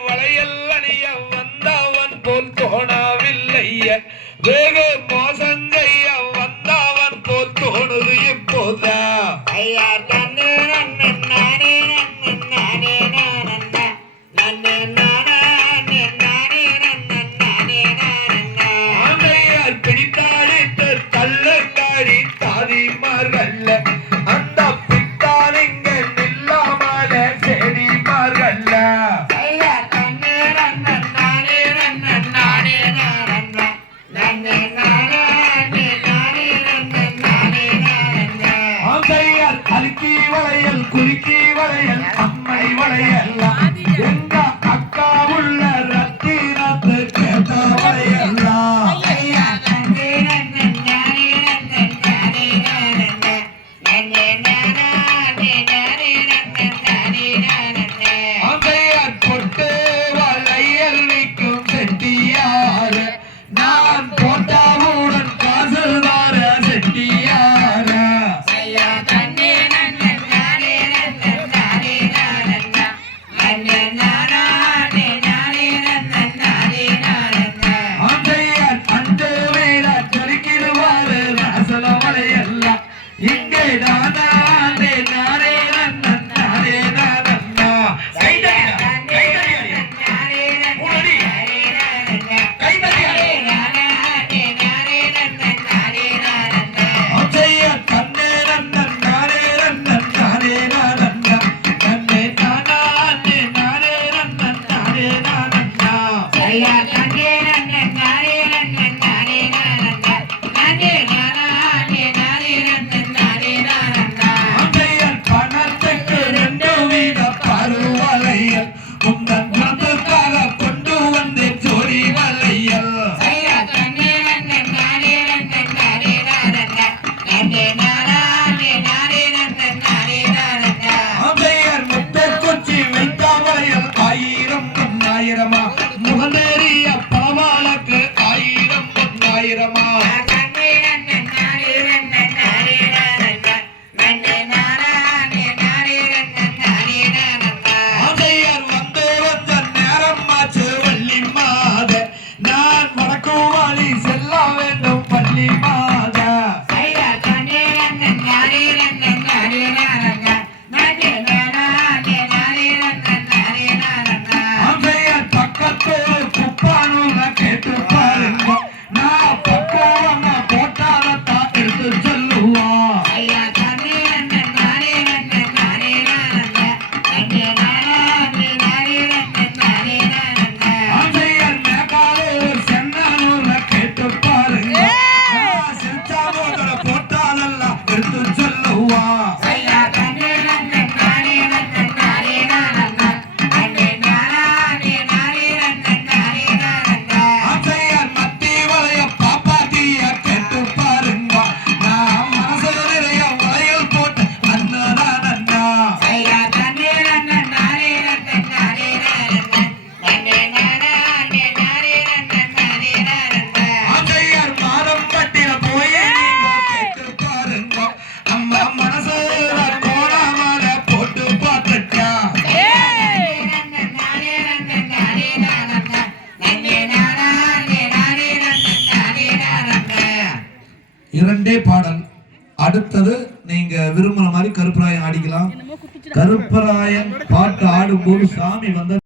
வளையல் அணிய வந்தவன் போல் தோணவில்லைய வெகு மோசம் செய்ய வந்தவன் போல் தோணுது இப்போதா ஐயா தன்னே நன்னே நானே நன்னே நானே நானே நன்னே நானே நானே நன்னே நானே நானே ஆமையார் பிடித்தாடித்து தள்ளுங்காடி தாதிமார்கள்ல அந்த பித்தானிங்க நில்லாமல செடிமார்கள்ல குலுக்கி வளையல் அம்மை வளையல் எங்க அக்கா உள்ள ரத்தினத்து கேட்ட வளையல் பொட்டு வளையல் நிற்கும் செட்டியார் நான் போட்டாவுடன் காசுதார செட்டியார் இங்கே நானே நானே நானே நானே முகநேறிய பலவாளுக்கு 1000 பொன்னாயிரமா ஆதையர் வந்து வந்த நேரம் மாச்சு வள்ளி மாத நான் வடக்கும் வாழி செல்ல வேண்டும் பள்ளி மாத இரண்டே பாடல். அடுத்தது நீங்க விரும்புற மாதிரி கருப்பராயன் ஆடிக்கலாம். கருப்பராயன் பாட்டு ஆடும்போது சாமி வந்த